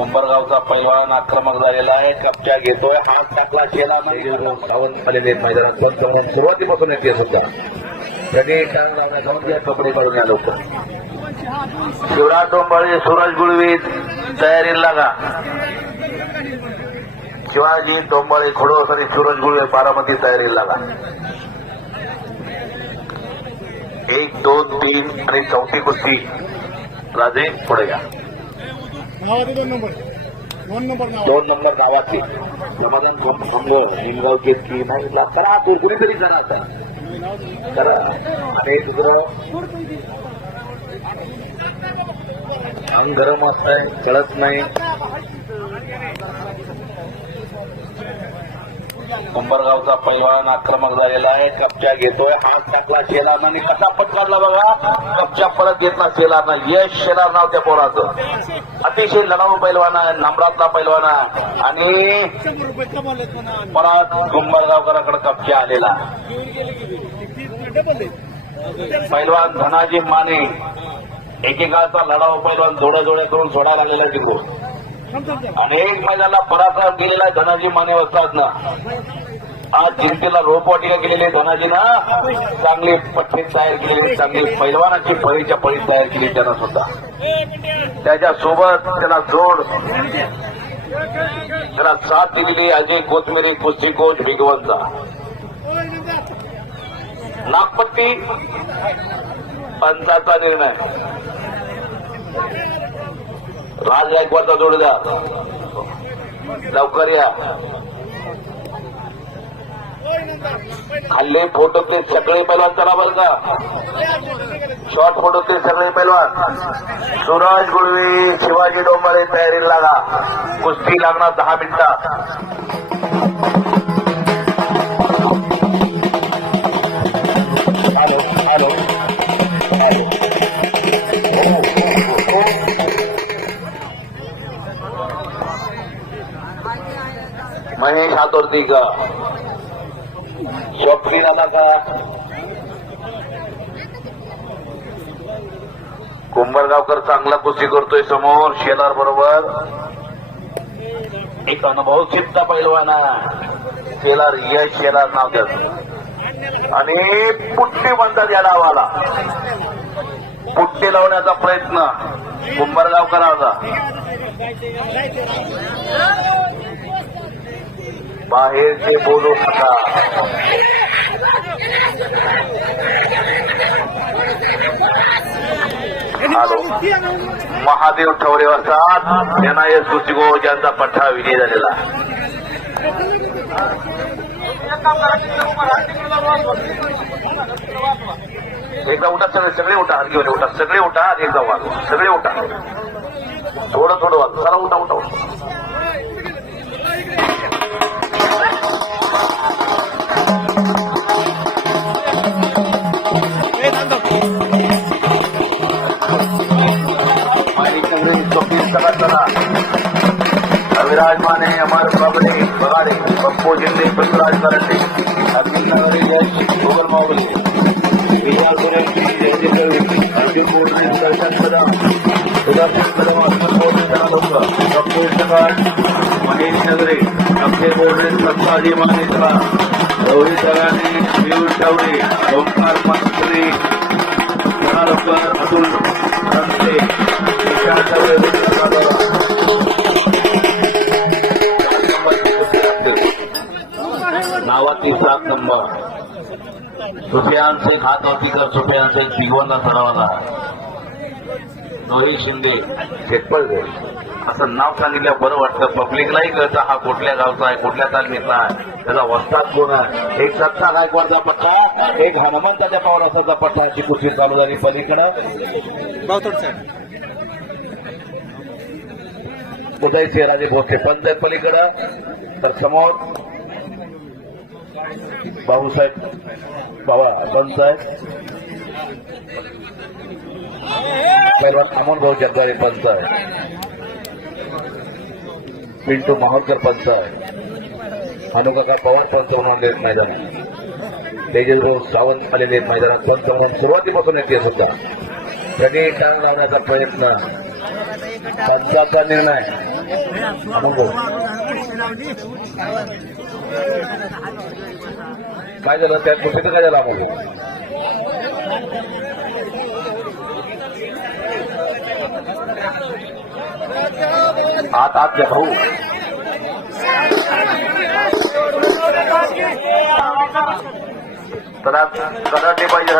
उंबरगावचा पैलवान आक्रमक झालेला आहे. कपच्या घेतोय. हात टाकला शेला सावंत आलेले मैदानात पंच म्हणून सुरुवातीपासून येते सुद्धा. त्यांनी टांग लावण्याचा कपडे काढून या लोक शिवराज डोंबाळे सूरज गुळवीत तयारी लागा. शिवाजी डोंबाळे खोडोस आणि सूरज गुळवे बारामती तयारीला लागा. एक दोन तीन आणि चौथी कुस्ती राजे पुढे या नावाचे दोन नंबर. दोन नंबर दोन नंबर गावातली समाधान संघ निमगाव की नाही? करा तू कुणीतरी करा आता. करा. आणि दुसरं अंग गरम असतंय कळत नाही. कुंभरगावचा पैलवान आक्रमक झालेला आहे. कपच्या घेतोय. हात टाकला शेलार आणि कसा पटकारला बघा कपच्या परत घेतला शेलार यश शेलार नाव त्या पोराचं. अतिशय लढाऊ पैलवान आहे. नम्रातला पैलवान आहे. आणि परत कुंभरगावकराकडे कपच्या आलेला. पैलवान धनाजी माने. एकेकाळचा लढाऊ पैलवान जोड्या जोड्या करून सोडायला आलेला जिंकू अनेक मैदानाला पराक्रम केलेला धनाजी माने ना. आज जिंतीला रोपवाटिका केलेली धनाजीनं चांगली पट्टी तयार केलेली चांगली पैलवानाची फळीच्या फळी तयार केली त्यांना सुद्धा. त्याच्यासोबत त्याला जोड. त्याला साथ दिलेली अजय कोथमिरी कुस्ती कोच भिगवंतचा नागपट्टी पंचाचा निर्णय. राज गायकवाडचा जोड द्या. लवकर या. खाल्ले फोटो ते सगळे पैलवान चला बरं का. शॉर्ट फोटो ते सगळे पैलवान. सूरज गुळवी शिवाजी डोंबरे तयारीला लागा. कुस्ती लागणार दहा मिनिटात. महेश हातोरती का शॉपली आला का? कुंभरगावकर चांगला कुस्ती करतोय समोर शेलार बरोबर. एक अनुभव चित्ता पैलवाना. शेलार यश शेलार नाव त्याच आणि पुट्टी म्हणतात या नावाला. पुट्टी लावण्याचा प्रयत्न. कुंभरगावकरांचा बाहेरचे बोलू नका. हॅलो. महादेव ठवरे असतात त्यांना या सुचिगो ज्यांचा पठ्ठा विजय झालेला. एकदा उठा सगळे सगळे उठा हात घेऊन उठा सगळे उठा एकदा वाजवा. सगळे उठा. थोडं थोडं वाजवा. चला उठा उठा उठा. माणिक नगरी चौकीस चला अमर बाबडे बगाडे पप्पू जिंदे पृथ्वीराज करंडे अरविंद नगरी यश गोगल माऊली विशाल सुरेश जयजी अर्जुन दर्शन कदम सुदर्शन कदम अर्जुन बोर्डे जरा सकाळ मनीष नगरे अक्षय बोर्डे सत्ताजी माने चला सराने पियुष ओंकार मंत्री विशाल सात नंबर. सुफियान शेख हात कर सुफियान शेख सरावाला रोहित शिंदे. शेतपळ असं नाव सांगितलं बरं वाटतं. पब्लिकलाही कळतं हा कुठल्या गावचा आहे कुठल्या तालमीतला आहे. त्याचा वस्ताद कोण आहे? एक सत्ता गायकवाडचा पट्टा एक हनुमंताच्या पावलासाचा पट्टा. अशी कुस्ती चालू झाली पलीकडं. बावतड साहेब उदय सिंहराजे भोसले पंच पलीकडं. तर समोर भाऊसाहेब बाबा पंच आहे अमोल भाऊ जगदारे पंत आहे पिंटू माहोरकर पंत आहे हनुकाका पवार पंत म्हणून देत मैदानात. तेजस सावंत आलेले मैदानात पंत म्हणून सुरुवातीपासून येते सुद्धा. त्यांनी टाळ लावण्याचा प्रयत्न पंचाचा निर्णय. काय झालं? त्या कुठे काय झालं आम्हाला आत आत घ्या भाऊ. कदा ते पाहिजे